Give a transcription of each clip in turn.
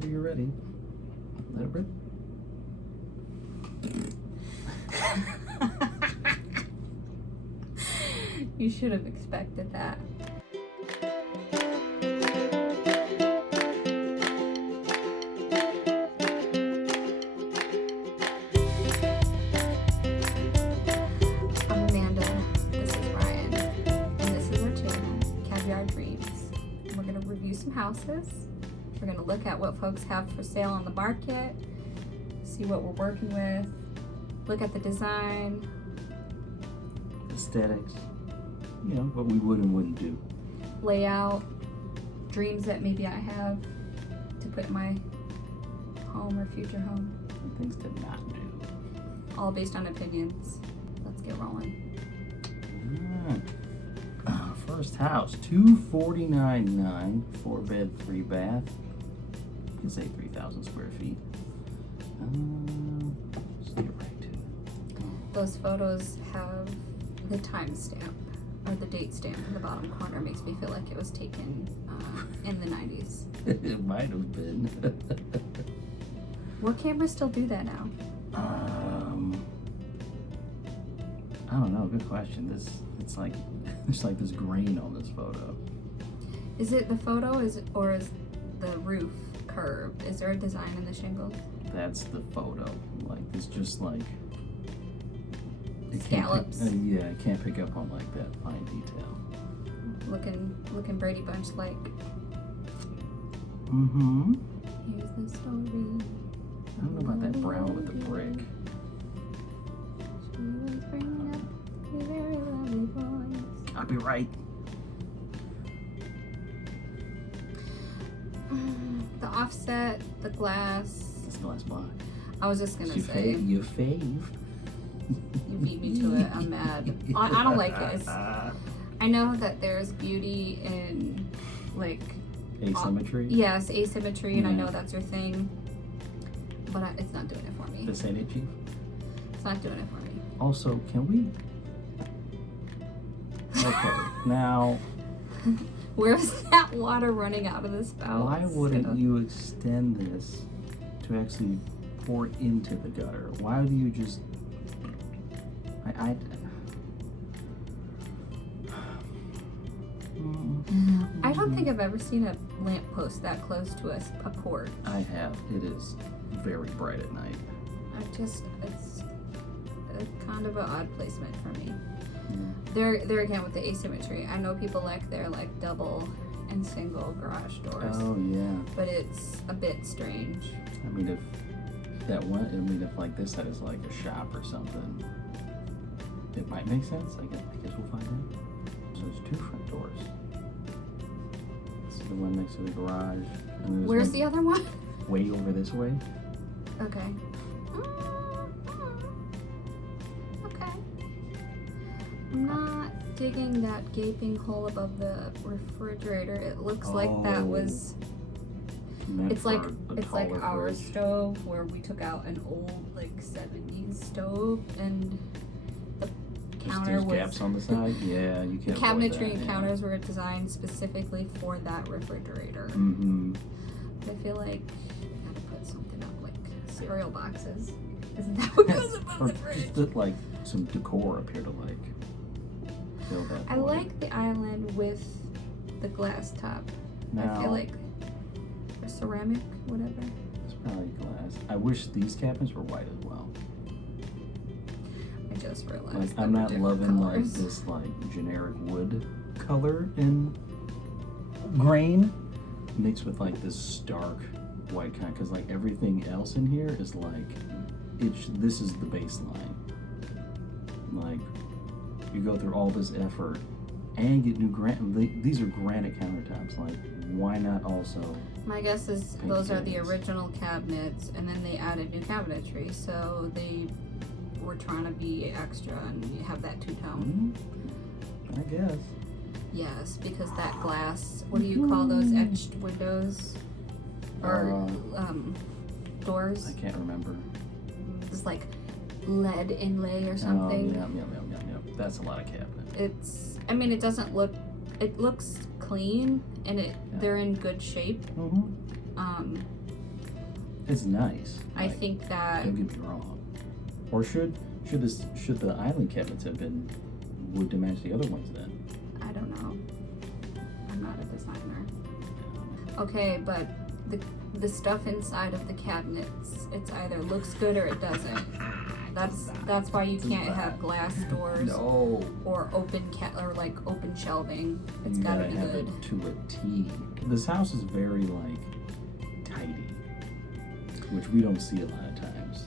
Whenever you're ready. Let it rip. You should have expected that. I'm Amanda, this is Brian, and this is our channel, Caviar Dreams. We're going to review some houses. We're going to look at what folks have for sale on the market, see what we're working with, look at the design, Aesthetics. You know, what we would and wouldn't do. layout, dreams that maybe I have to put in my home or future home. And things to not do. All based on opinions. Let's get rolling. Alright. First house, $249.9, 4-bed, 3-bath. You can say 3,000 square feet. Let's get right to it. Those photos have the timestamp or the date stamp in the bottom corner. Makes me feel like it was taken in the 90s. It might have been. What cameras still do that now? I don't know. Good question. It's like there's like this grain on this photo. Is it the photo or is the roof curved? Is there a design in the shingles? That's the photo. Like it's just like Scallops. Yeah, I can't pick up on like that fine detail. Looking Brady Bunch like. Mm-hmm. Here's the story. I don't know about that brown with the brick. She was bringing up a very lovely voice. I'll be right. The offset, the glass. That's the last block. I was just gonna say, Your fave. you beat me to it. I'm mad. I don't like it. I know that there's beauty in like Asymmetry. yes, asymmetry, and I Yeah. know that's your thing, but it's not doing it for me. This ain't it, Chief. It's not doing it for me. Also, can we? Okay, now Where's that water running out of the spout? why wouldn't you extend this to actually pour into the gutter? Why do you just? I don't think I've ever seen a lamppost that close to a porch. I have. It is very bright at night. It's a kind of an odd placement for me. Yeah. There again with the asymmetry. I know people like their like double and single garage doors, Oh yeah. but it's a bit strange. I mean, if like this side is like a shop or something, it might make sense. I guess we'll find out. So there's 2 front doors. This is the one next to the garage. And there's Where's one the other one? way over this way? Okay. Okay. I'm not digging that gaping hole above the refrigerator. It looks like that was. Meant It's like for a it's like taller our fridge. stove where we took out an old like 70s stove and the counter There's was. gaps on the side. Yeah, you The can't. avoid cabinetry that, and yeah. counters were designed specifically for that refrigerator. Mm-hmm. I feel like I gotta put something up like cereal boxes. Isn't that what goes above Or the fridge? just put like some decor up here to like fill that. I void. like the island with the glass top. Now, I feel like or ceramic, whatever. it's probably glass. I wish these cabinets were white as well. I just realized. Like they I'm were not different loving colors. like this like generic wood color and grain mixed with like this stark white kind, because like everything else in here is like this is the baseline. Like you go through all this effort and get new these are granite countertops. Like why not also? My guess is Paint those are the cabinets. original cabinets, and then they added new cabinetry, so they were trying to be extra and have that two-tone. I guess. Yes, because that glass, what do you call those etched windows? Or doors? I can't remember. It's like lead inlay or something. Oh, yeah. That's a lot of cabinets. I mean, it doesn't look, it looks clean and they're in good shape. Mm-hmm. It's nice. I think that Don't get me wrong. Or should the island cabinets have been wood to match the other ones then? I don't know. I'm not a designer. Okay, but the stuff inside of the cabinets, it's either looks good or it doesn't. That's why you can't have glass doors No. or open open shelving. It's You gotta gotta be have good. it to a T. This house is very tidy, which we don't see a lot of times.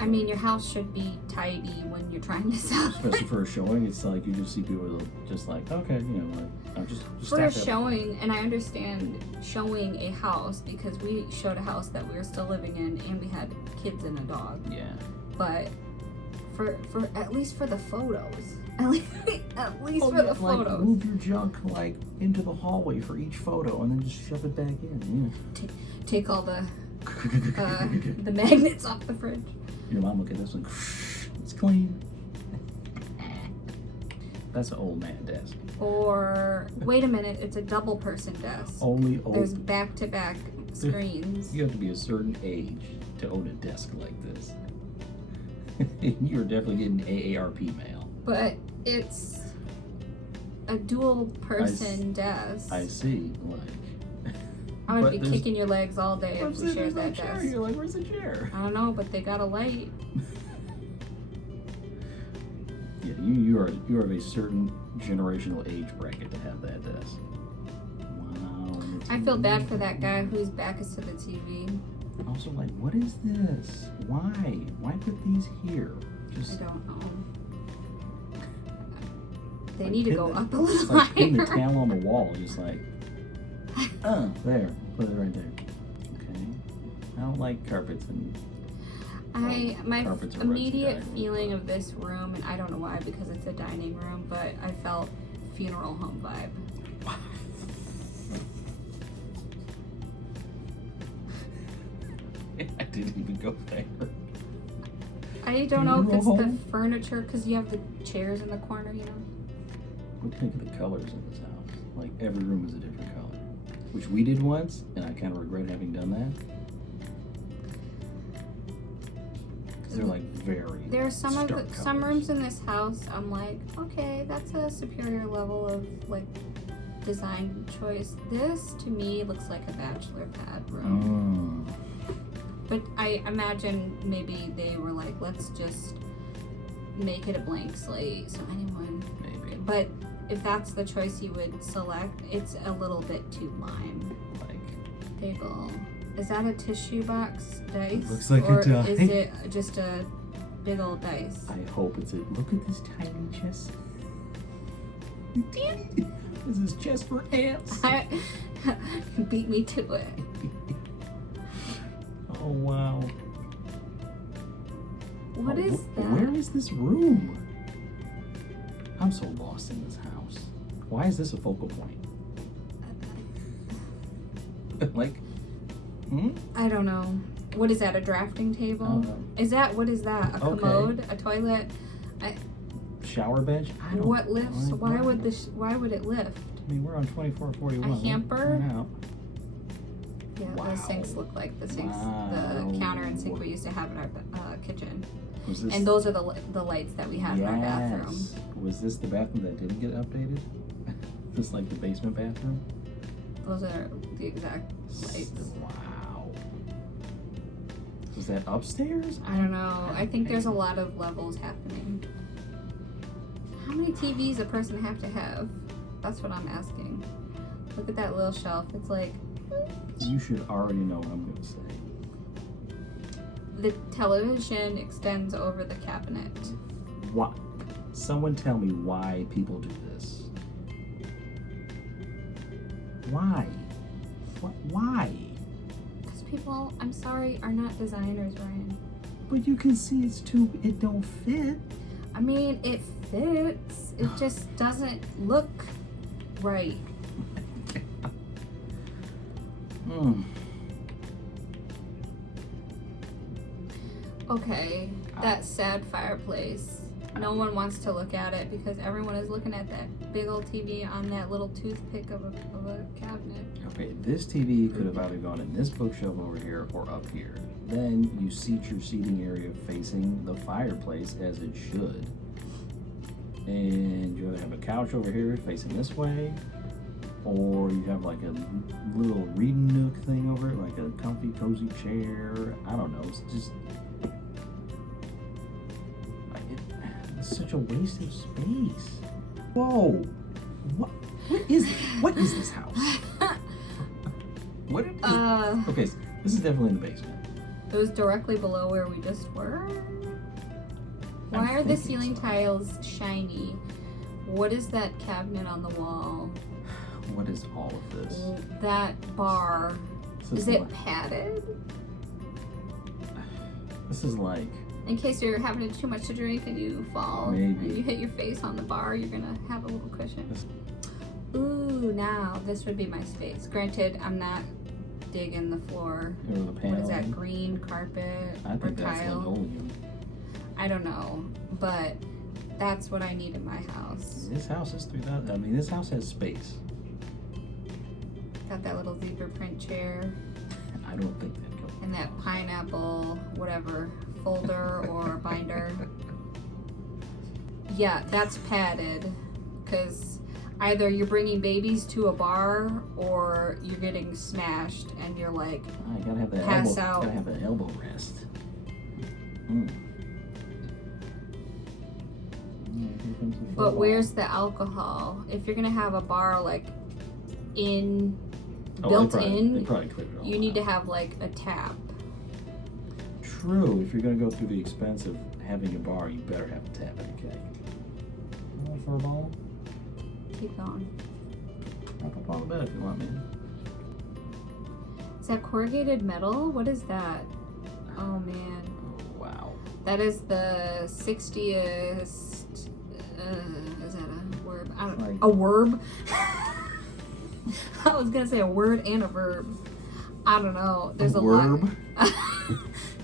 I mean, your house should be tidy when you're trying to sell. Especially for a showing, it's like you just see people just okay, I'm just For a stack up. showing, and I understand showing a house because we showed a house that we were still living in and we had kids and a dog. Yeah. But for at least for the photos, at least for the photos. Move your junk into the hallway for each photo and then just shove it back in. Take all the magnets off the fridge. Your mom look at this one. It's clean. That's an old man desk. Or wait a minute, it's a double person desk. Only old. There's back-to-back screens. You have to be a certain age to own a desk like this. You're definitely getting AARP mail. But it's a dual person desk. I see. I would be kicking your legs all day if we shared that chair. desk. You're like, where's the chair? I don't know, but they got a light. Yeah, you are of a certain generational age bracket to have that desk. Wow. I feel bad for that guy whose back is to the TV. Also, what is this? Why? Why put these here? I don't know. They need to go up a It's little like putting the higher. towel on the wall, just there. Put it right there. Okay. I don't like carpets and My carpets are immediate red and feeling of this room, and I don't know why because it's a dining room, but I felt funeral home vibe. I didn't even go there. I don't know if it's Funeral the home? furniture because you have the chairs in the corner, What do you think of the colors in this house? Every room is a different color, which we did once, and I kind of regret having done that. Because they're very. There are some stark some colors. rooms in this house. I'm like, okay, that's a superior level of design choice. This to me looks like a bachelor pad room. But I imagine maybe they were like, let's just make it a blank slate so anyone. Maybe. But if that's the choice you would select, it's a little bit too lime. Bagel. Is that a tissue box dice? Looks like or a die. is it just a big old dice? I hope it's it. Look at this tiny chest. This is chest for ants. Beat me to it. Oh wow. What is that? Where is this room? I'm so lost in this house. Why is this a focal point? I don't know. What is that? A drafting table? What is that? A commode? A toilet? Shower bench? I don't What lifts? Why would it lift? I mean, we're on 2441. A hamper? Wow. Yeah, Wow. those sinks look like the sinks, the counter and sink we used to have in our kitchen. Was this, And those are the lights that we have in our bathroom. Was this the bathroom that didn't get updated? Just like the basement bathroom? Those are the exact lights. Wow. Was that upstairs? I don't know. I think there's a lot of levels happening. How many TVs a person have to have? That's what I'm asking. Look at that little shelf. It's like... You should already know what I'm going to say. The television extends over the cabinet. What? Someone tell me why people do this. Why? Why? Because people, I'm sorry, are not designers, Ryan. But you can see it don't fit. I mean, it fits. It just doesn't look right. Okay, that sad fireplace. No one wants to look at it because everyone is looking at that big old TV on that little toothpick of a cabinet. Okay, this TV could have either gone in this bookshelf over here or up here. Then you seat your seating area facing the fireplace as it should. And you either have a couch over here facing this way, or you have like a little reading nook thing over it, like a comfy, cozy chair. I don't know. It's just it's such a waste of space. Whoa! What is this house? Okay, so this is definitely in the basement. It was directly below where we just were. Why are the ceiling tiles shiny? What is that cabinet on the wall? What is all of this? That bar. Is it padded? This is like... In case you're having too much to drink and you fall and you hit your face on the bar, you're gonna have a little cushion. Ooh, now this would be my space. Granted, I'm not digging the floor. Or the panel. What is that, green carpet I think or that's tile? linoleum. I don't know, but that's what I need in my house. This house is 3,000. I mean, this house has space. Got that little zebra print chair. I don't think that goes. And that pineapple, whatever, folder or binder. Yeah, that's padded, because either you're bringing babies to a bar or you're getting smashed and you're like, I gotta have that pass elbow. out. Gotta have that elbow rest. Mm. But where's the alcohol? If you're gonna have a bar like built in, they probably cleared it all you need to out. have like a tap. True, if you're gonna go through the expense of having a bar, you better have a tap in your cake. You want for a ball? Keep going. Hop up on the bed if you want, man. Is that corrugated metal? What is that? Oh man. Oh, wow. That is the 60th. Is that a word? I don't know. A verb? I was gonna say a word and a verb. I don't know. There's a lot.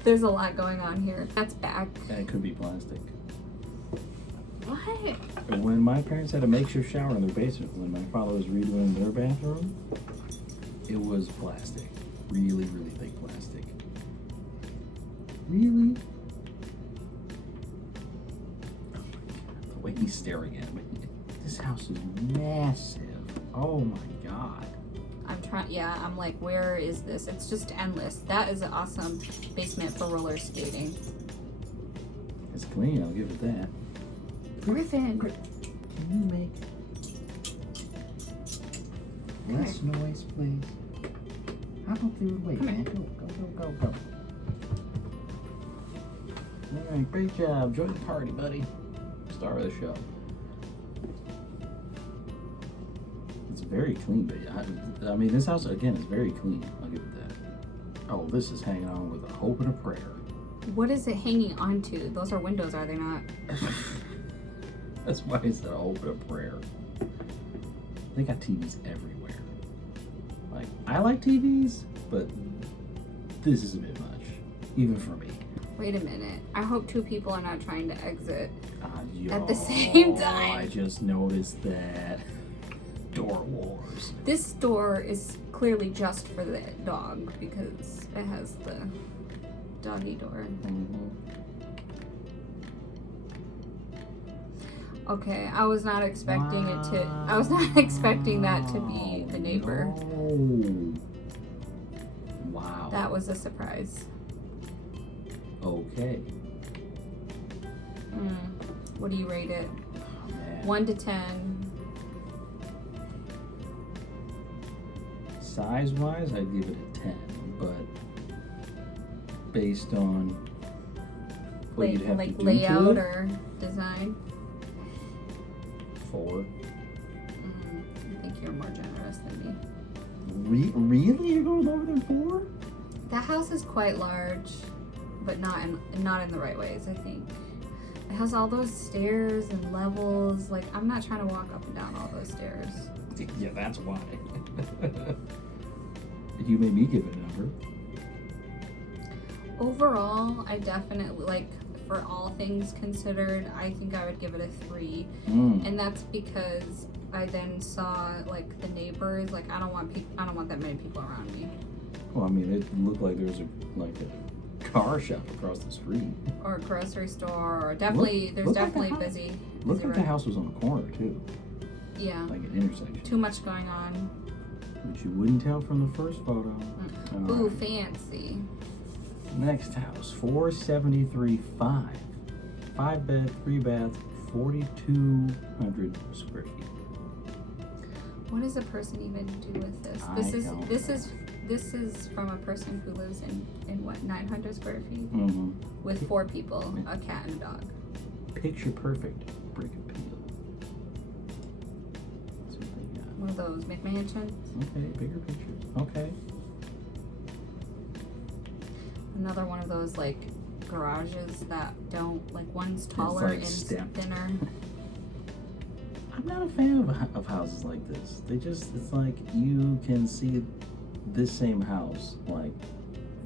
There's a lot going on here. That's back. And it could be plastic. What? When my parents had a makeshift shower in their basement, when my father was redoing their bathroom, it was plastic. Really, really thick plastic. Really? The way he's staring at me. This house is massive. Oh my god. I'm like, where is this? It's just endless. That is an awesome basement for roller skating. It's clean, I'll give it that. Griffin. Can you make less noise, please? How about the wait? Come here. Go. Alright, great job. Join the party, buddy. Star of the show. It's very clean, but I mean, this house, again, is very clean. I'll give it that. Oh, this is hanging on with a hope and a prayer. What is it hanging onto? Those are windows, are they not? That's why it's a hope and a prayer. They got TVs everywhere. Like, I like TVs, but this is a bit much, even for me. Wait a minute. I hope two people are not trying to exit Yo, at the same time. I just noticed that. Door wars. This door is clearly just for the dog because it has the doggy door. Mm-hmm. Okay, I was not expecting it to. I was not expecting that to be the neighbor. No. Wow. That was a surprise. Okay. What do you rate it? Oh, man. 1 to 10. Size-wise, I'd give it a 10, but based on what you'd have like to do layout to it, or design. 4. I think you're more generous than me. Really? You're going lower than 4? That house is quite large, but not in the right ways, I think. It has all those stairs and levels. Like, I'm not trying to walk up and down all those stairs. Yeah, that's why. You made me give it a number. Overall, I definitely, like, for all things considered, I think I would give it a 3. And that's because I then saw like the neighbors. Like I don't want that many people around me. Well, I mean, it looked like there was a car shop across the street. Or a grocery store, or definitely there's definitely busy. Look like the house was on the corner too. Yeah. Like an intersection. Too much going on. Which you wouldn't tell from the first photo. Ooh, fancy. Next house, 473.5. 5 bed, 3 bath, 4,200 square feet. What does a person even do with this? This is from a person who lives in what, 900 square feet? With 4 people, a cat and a dog. Picture perfect brick appeal. That's what they got. One of those McMansions. Okay, bigger pictures. Okay. Another one of those like garages that don't, like one's taller like and stepped. thinner. I'm not a fan of houses like this. It's like you can see this same house like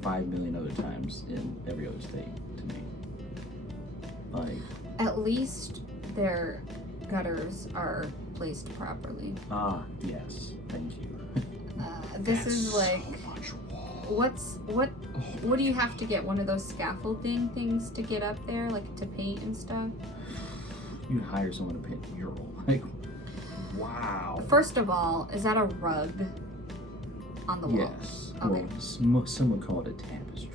5 million other times in every other state to me. Like, at least their gutters are placed properly. Ah, yes, thank you. This is like, so much wall. what do you have to get? One of those scaffolding things to get up there, like to paint and stuff? You'd hire someone to paint a mural. Like, wow. First of all, is that a rug on the wall? Yes. Okay. Well, some would call it a tapestry.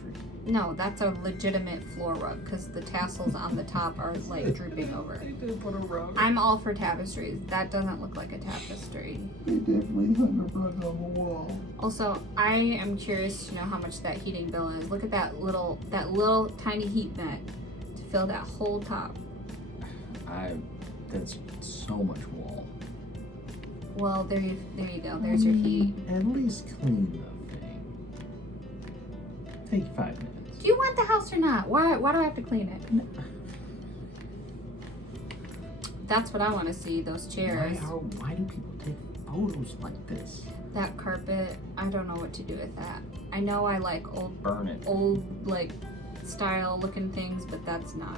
No, that's a legitimate floor rug because the tassels on the top are like drooping over. They did put a rug. I'm all for tapestries. That doesn't look like a tapestry. They definitely hung a rug on the wall. Also, I am curious to know how much that heating bill is. Look at that little tiny heat vent to fill that whole top. That's so much wall. Well, there you go. There's your heat. At least clean the thing. Take 5 minutes. Do you want the house or not? Why do I have to clean it? No. That's what I want to see. Those chairs. Why do people take photos like this? That carpet. I don't know what to do with that. I know I like Burn it. old like style looking things, but that's a no.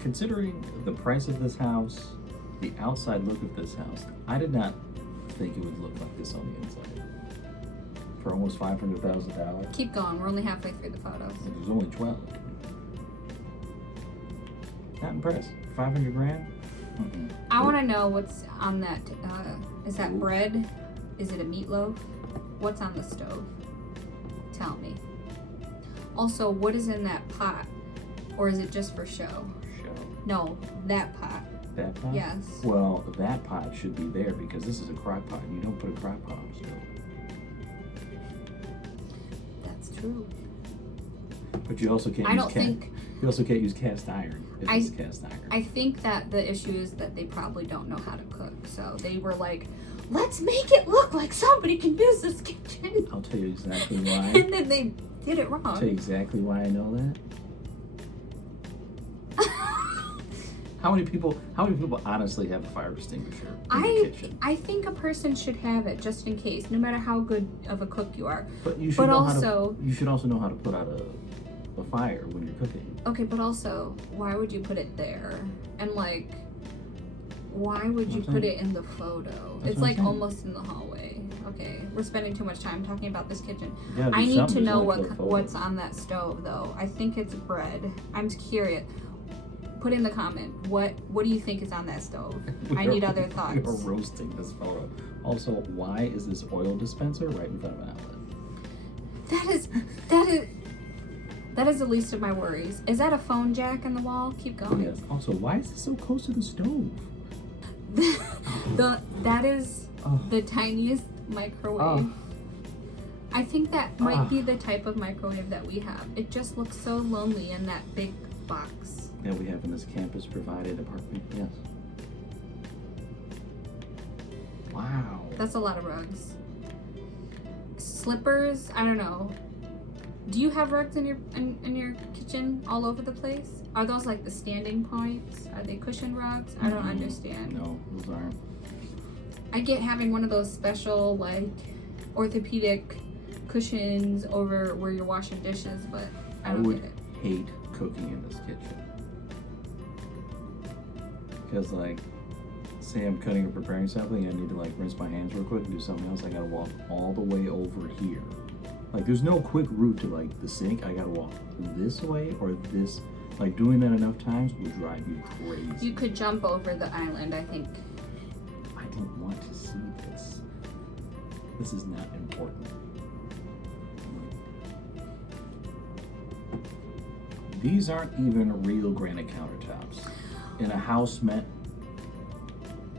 Considering the price of this house, the outside look of this house, I did not think it would look like this on the inside. For almost $500,000. Keep going. We're only halfway through the photos. It was only 12. Not impressed. 500 grand? I want to know what's on that. Is that Ooh. bread? Is it a meatloaf? What's on the stove? Tell me. Also, what is in that pot? Or is it just for show? No, that pot. That pot? Yes. Well, that pot should be there because this is a crock pot. You don't put a crock pot on the stove. That's true. But you also can't you also can't use cast iron. It's cast iron. I think that the issue is that they probably don't know how to cook. So they were like, let's make it look like somebody can use this kitchen. I'll tell you exactly why. And then they did it wrong. I'll tell you exactly why I know that. How many people honestly have a fire extinguisher in the kitchen? I think a person should have it just in case, no matter how good of a cook you are. But you should you should also know how to put out a fire when you're cooking. Okay, but also, why would you put it there? And like, why would you put it in the photo? It's like almost in the hallway. Okay, we're spending too much time talking about this kitchen. I need to know what's on that stove though. I think it's bread. I'm curious. Put in the comment, what do you think is on that stove? I need other thoughts. We're roasting this photo. Also, why is this oil dispenser right in front of an outlet? That is the least of my worries. Is that a phone jack in the wall? Keep going. Yes. Also, why is this so close to the stove? That is the tiniest microwave. I think that might be the type of microwave that we have. It just looks so lonely in that big box. That we have in this campus provided apartment. Yes. Wow. That's a lot of rugs. Slippers, I don't know. Do you have rugs in your kitchen all over the place? Are those like the standing points? Are they cushion rugs? I don't understand. No, those aren't. I get having one of those special like orthopedic cushions over where you're washing dishes, but I don't get it. Hate cooking in this kitchen. Because like, say I'm cutting or preparing something, I need to like rinse my hands real quick and do something else. I gotta walk all the way over here. Like there's no quick route to like the sink. I gotta walk this way or this. Like doing that enough times will drive you crazy. You could jump over the island, I think. I don't want to see this. This is not important. These aren't even real granite countertops. In a house meant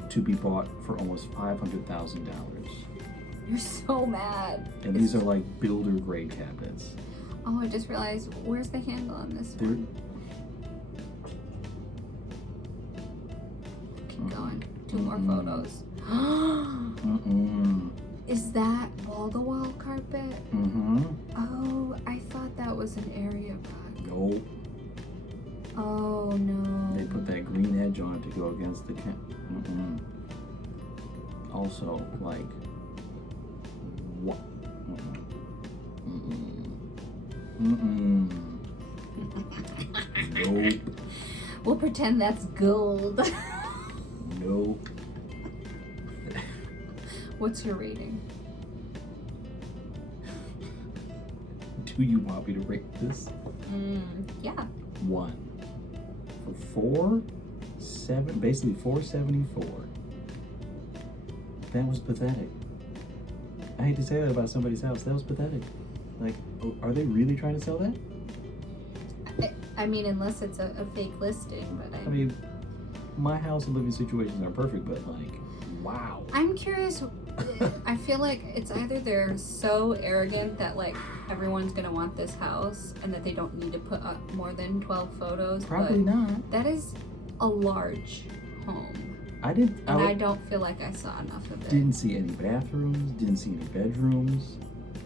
to be bought for almost $500,000. You're so mad. And these are like builder grade cabinets. Oh, I just realized, where's the handle on this They're, one? Keep going. 2 more photos. Is that wall-to-wall carpet? Oh, I thought that was an area rug. No. Oh no. They put that green edge on it to go against the Also, like, what? Nope. We'll pretend that's gold. Nope. What's your rating? Do you want me to rate this? Yeah. 1. For 4.7, basically 4.74. That was pathetic. I hate to say that about somebody's house. That was pathetic. Like, are they really trying to sell that? I mean, unless it's a fake listing, but I mean, my house and living situations are perfect, but like, wow. I'm curious. I feel like it's either they're so arrogant that like everyone's gonna want this house and that they don't need to put up more than 12 photos. Probably not. That is a large home. I don't feel like I saw enough of it. Didn't see any bathrooms, didn't see any bedrooms,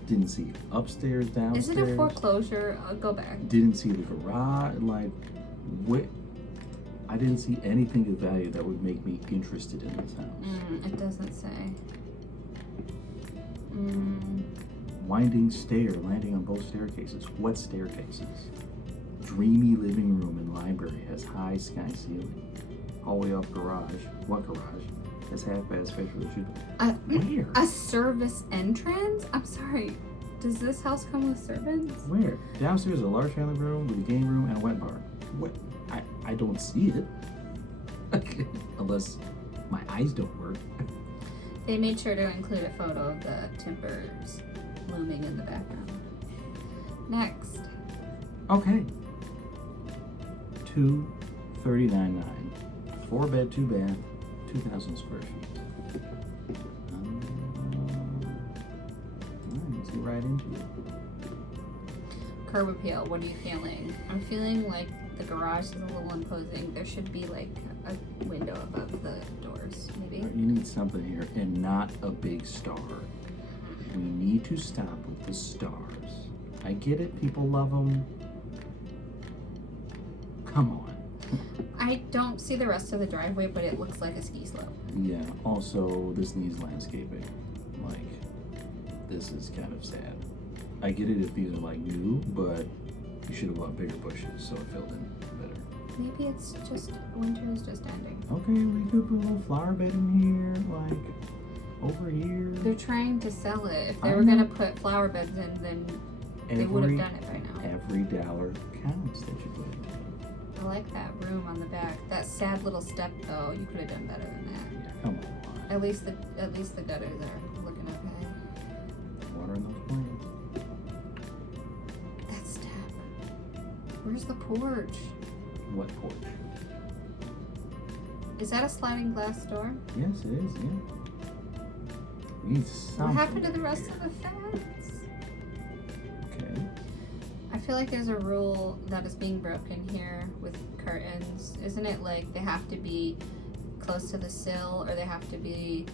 didn't see upstairs, downstairs. Is it a foreclosure? I'll go back. Didn't see the garage, like, what? I didn't see anything of value that would make me interested in this house. It doesn't say. Winding stair, landing on both staircases. What staircases? Dreamy living room and library has high sky ceiling. Hallway off garage. What garage? Has half bath space for the shoe. Where? A service entrance? I'm sorry. Does this house come with servants? Where? Downstairs is a large family room with a game room and a wet bar. What? I don't see it. Unless my eyes don't work. They made sure to include a photo of the timbers looming in the background. Next. Okay. 239.9. 4 bed, 2 bath, 2,000 square feet. Let's get right into it. Curb appeal, what are you feeling? I'm feeling like the garage is a little imposing. There should be like a window above the doors, maybe. You need something here and not a big star. We need to stop with the stars. I get it, people love them. Come on. I don't see the rest of the driveway, but it looks like a ski slope. Yeah, also this needs landscaping. Like, this is kind of sad. I get it if these are like new, but you should have bought bigger bushes so it filled in better. Maybe it's just, winter is just ending. Okay, we could put a little flower bed in here, like over here. They're trying to sell it. If they were gonna put flower beds in, then they would have done it by now. Every dollar counts that you put into it. I like that room on the back. That sad little step though, you could have done better than that. Yeah, come on. At least the gutters are looking okay. Water in those plants. That step. Where's the porch? What porch? Is that a sliding glass door? Yes, it is, yeah. We need something. What happened to the rest of the fence? Okay. I feel like there's a rule that is being broken here with curtains. Isn't it like they have to be close to the sill or they have to be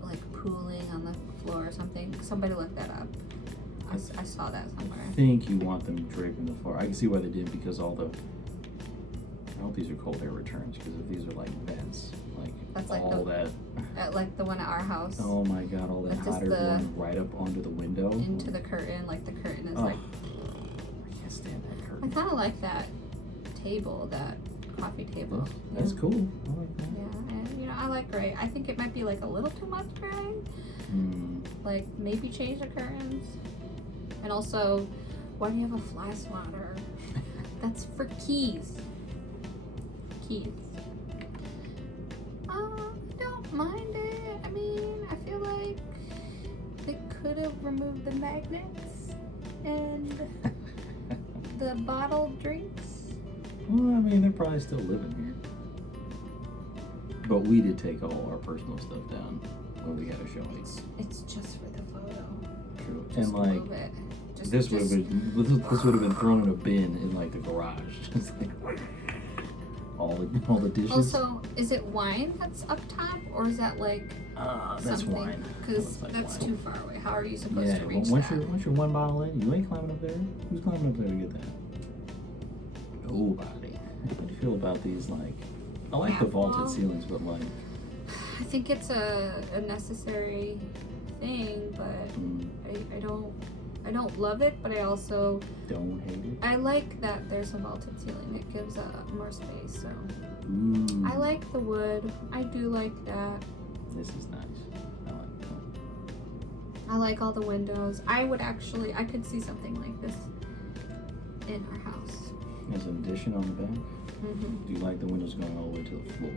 like pooling on the floor or something? Somebody look that up. I saw that somewhere. I think you want them draping the floor. I can see why they did because all the, I hope these are cold air returns because if these are like vents, like that's like all that. Like the one at our house. Oh my God, all that hot air going right up onto the window. Into the curtain, like the curtain is like. I can't stand that I curtain. kind of like that. table, that coffee table. That's Yeah. cool. I like that. Yeah, and you know, I like gray. I think it might be like a little too much gray. Like maybe change the curtains. And also, why do you have a fly swatter? That's for keys. Keys. I don't mind it. I mean, I feel like they could have removed the magnets and the bottled drinks. Well, I mean, they're probably still living here. But we did take all our personal stuff down when we had a showing. It's just for the photo. True. Just And like, move it. this would have been thrown in a bin in like the garage. Just like all the dishes. Also, is it wine that's up top, or is that like that's something? wine. Because That looks like that's wine. too far away. How are you supposed Yeah, to well, reach once that? you're one bottle in, you ain't climbing up there. Who's climbing up there to get that? Nobody. How do you feel about these? Like, I like the vaulted Well, ceilings, but like, I think it's a necessary thing, but I don't love it, but I also don't hate it. I like that there's a vaulted ceiling. It gives more space. So Ooh, I like the wood. I do like that. this is nice. I like that. I like all the windows. I could see something like this in our house. There's an addition on the back. Mm-hmm. Do you like the windows going all the way to the floor,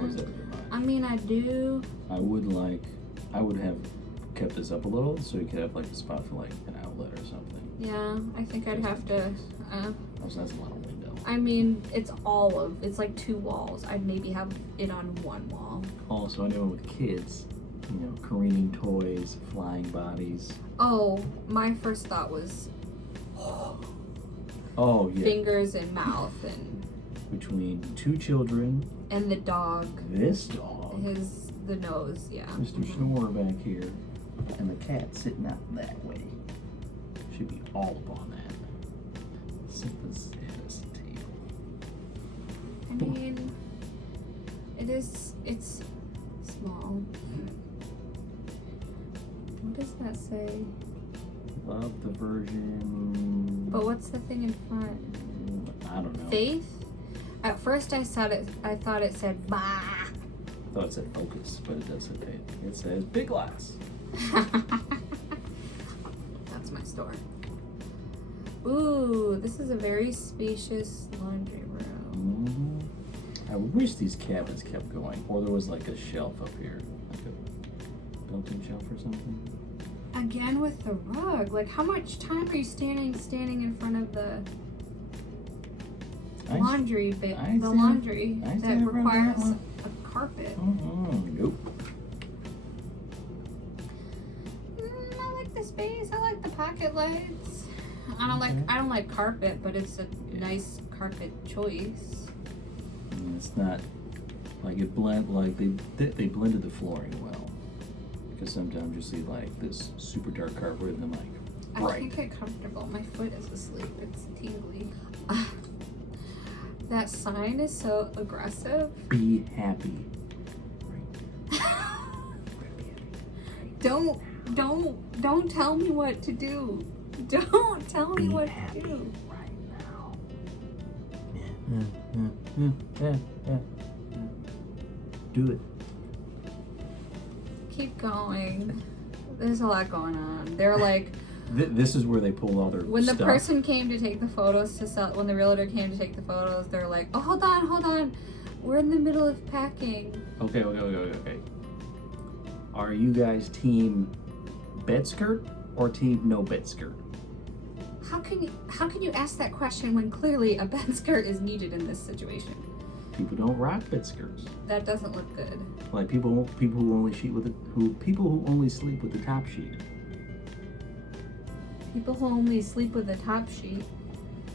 or is that a bit much? I mean, I do. I would have kept this up a little so you could have like a spot for like an outlet or something. Yeah, I think I'd have to. Also, that's a lot of window. I mean, it's like 2 walls. I'd maybe have it on 1 wall. Also, anyone with kids, you know, careening toys, flying bodies. Oh, my first thought was Oh yeah. fingers and mouth Between 2 children, and the dog. this dog, The nose, yeah. Mr. Snorer back here, and the cat sitting out that way. Should be all up on that. Set this at a table. I mean, it's small. What does that say? Love the version. But what's the thing in front? I don't know. Faith? At first I thought it said bah. I thought it said focus, but it does say faith. It says big glass. That's my store. Ooh, this is a very spacious laundry room. I wish these cabinets kept going, or there was like a shelf up here, like a built-in shelf or something. Again with the rug. Like, how much time are you standing in front of the laundry bit? The laundry that requires a carpet. Nope. I like the space. I like the pocket lights. I don't like carpet, but it's a nice carpet choice. And it's not like it they blended the flooring well. Because sometimes you see like this super dark carpet and then like I bright. can't get comfortable. My foot is asleep. It's tingly. That sign is so aggressive. Be happy. Don't tell me what to do. Don't tell me what to do. Right now. Yeah. Do it. Keep going. There's a lot going on. They're like, This is where they pull all their when the stuff. person came to take the photos to sell, when the realtor came to take the photos, they're like, oh, hold on. We're in the middle of packing. Okay. Are you guys team bed skirt or team no bed skirt? How can you ask that question when clearly a bed skirt is needed in this situation? People don't rock bed skirts. That doesn't look good. Like people who only sleep with the top sheet. People who only sleep with the top sheet.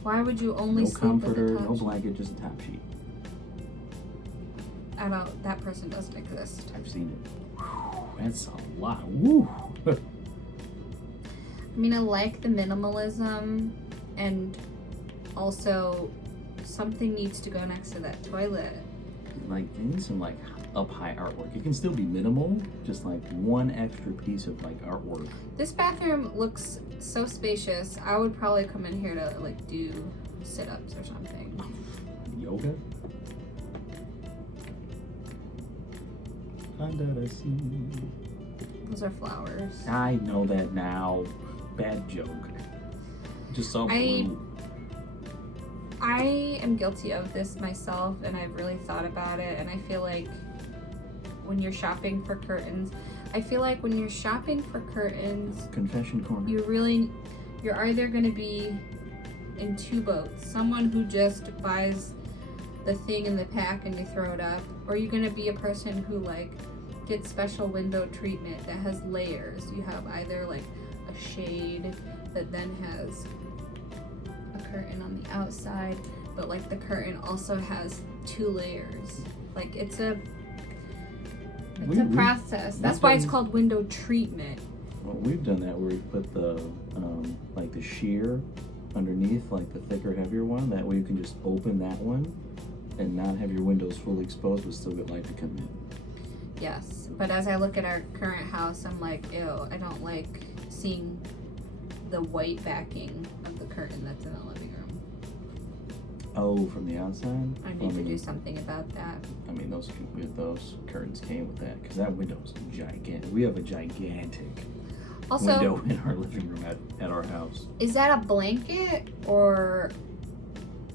Why would you only No sleep comforter, with the top no sheet? blanket, just a top sheet. That person doesn't exist. I've seen it. That's a lot. Woo. I mean, I like the minimalism, and also something needs to go next to that toilet. Like they need some like up high artwork. It can still be minimal, just like one extra piece of like artwork. This bathroom looks so spacious. I would probably come in here to like do sit-ups or something. Yoga? Under the sea. Those are flowers. I know that now. Bad joke. Just saw blue. I am guilty of this myself, and I've really thought about it, and I feel like when you're shopping for curtains, Confession corner. you're either going to be in two boats. Someone who just buys the thing in the pack and you throw it up, or you're going to be a person who like gets special window treatment that has layers. You have either like a shade that then has a curtain on the outside, but like the curtain also has 2 layers. Like it's a process. That's why it's called window treatment. Well, we've done that where we put the like the sheer underneath, like the thicker, heavier one. That way you can just open that one and not have your windows fully exposed, but still get light to come in. Yes, but as I look at our current house, I'm like, ew, I don't like seeing the white backing of the curtain that's in the living room. Oh, from the outside? I need to do something about that. I mean, those curtains came with that, because that window is gigantic. We have a gigantic window in our living room at our house. Is that a blanket, or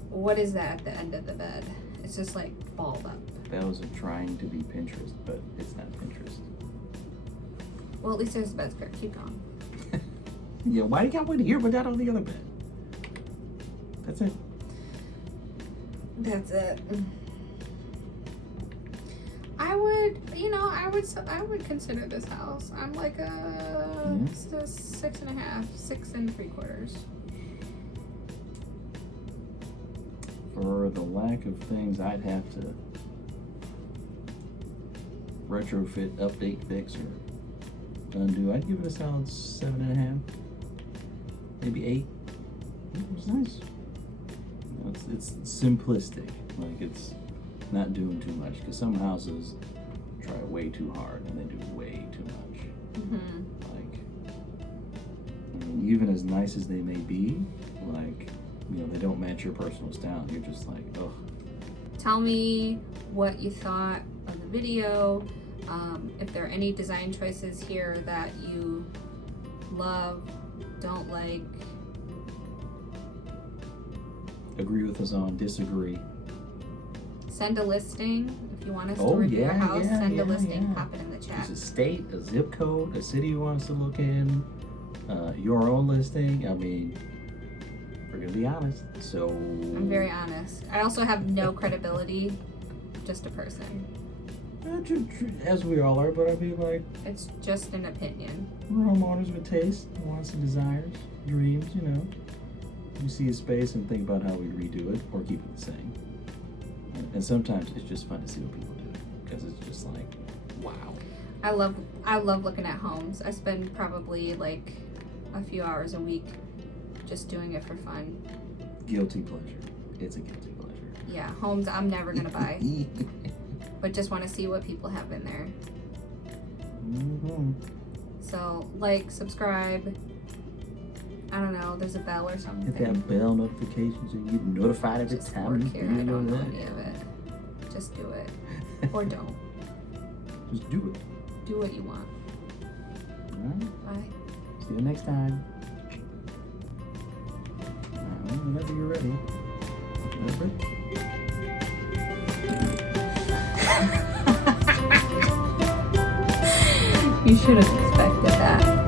what is that at the end of the bed? It's just like balled up. That was trying to be Pinterest, but it's not Pinterest. Well, at least there's a bed square. Keep going. Yeah, why do you got one here but not on the other bed? That's it. That's it. I would consider this house. I'm like a 6.5, 6 3/4. For the lack of things I'd have to retrofit, update, fix, or undo, I'd give it a solid 7.5, maybe 8. It's nice. You know, it's simplistic. Like, it's not doing too much, because some houses try way too hard and they do way too much. Mm-hmm. Like, I mean, even as nice as they may be, like, you know, they don't match your personal style. You're just like, ugh. Tell me what you thought of the video. If there are any design choices here that you love, don't like. Agree with us on, disagree. Send a listing. If you want us to review your house, send a listing, pop it in the chat. There's a state, a zip code, a city you want us to look in, your own listing. I mean, we're gonna be honest. So I'm very honest. I also have no credibility, just a person. As we all are, but I mean, like, it's just an opinion. We're homeowners with taste, wants and desires, dreams, you know. You see a space and think about how we redo it or keep it the same. And sometimes it's just fun to see what people do, because it's just like, wow. I love looking at homes. I spend probably like a few hours a week just doing it for fun. Guilty pleasure. It's a guilty pleasure. Yeah, homes I'm never gonna buy, but just want to see what people have in there. Mm-hmm. So like, subscribe. I don't know, there's a bell or something. Hit that bell notification so you get notified every just time. Just work here, I don't know any of it. Just do it. Or don't. Just do it. Do what you want. Alright. Bye. See you next time. Whenever you're ready. You should have expected that.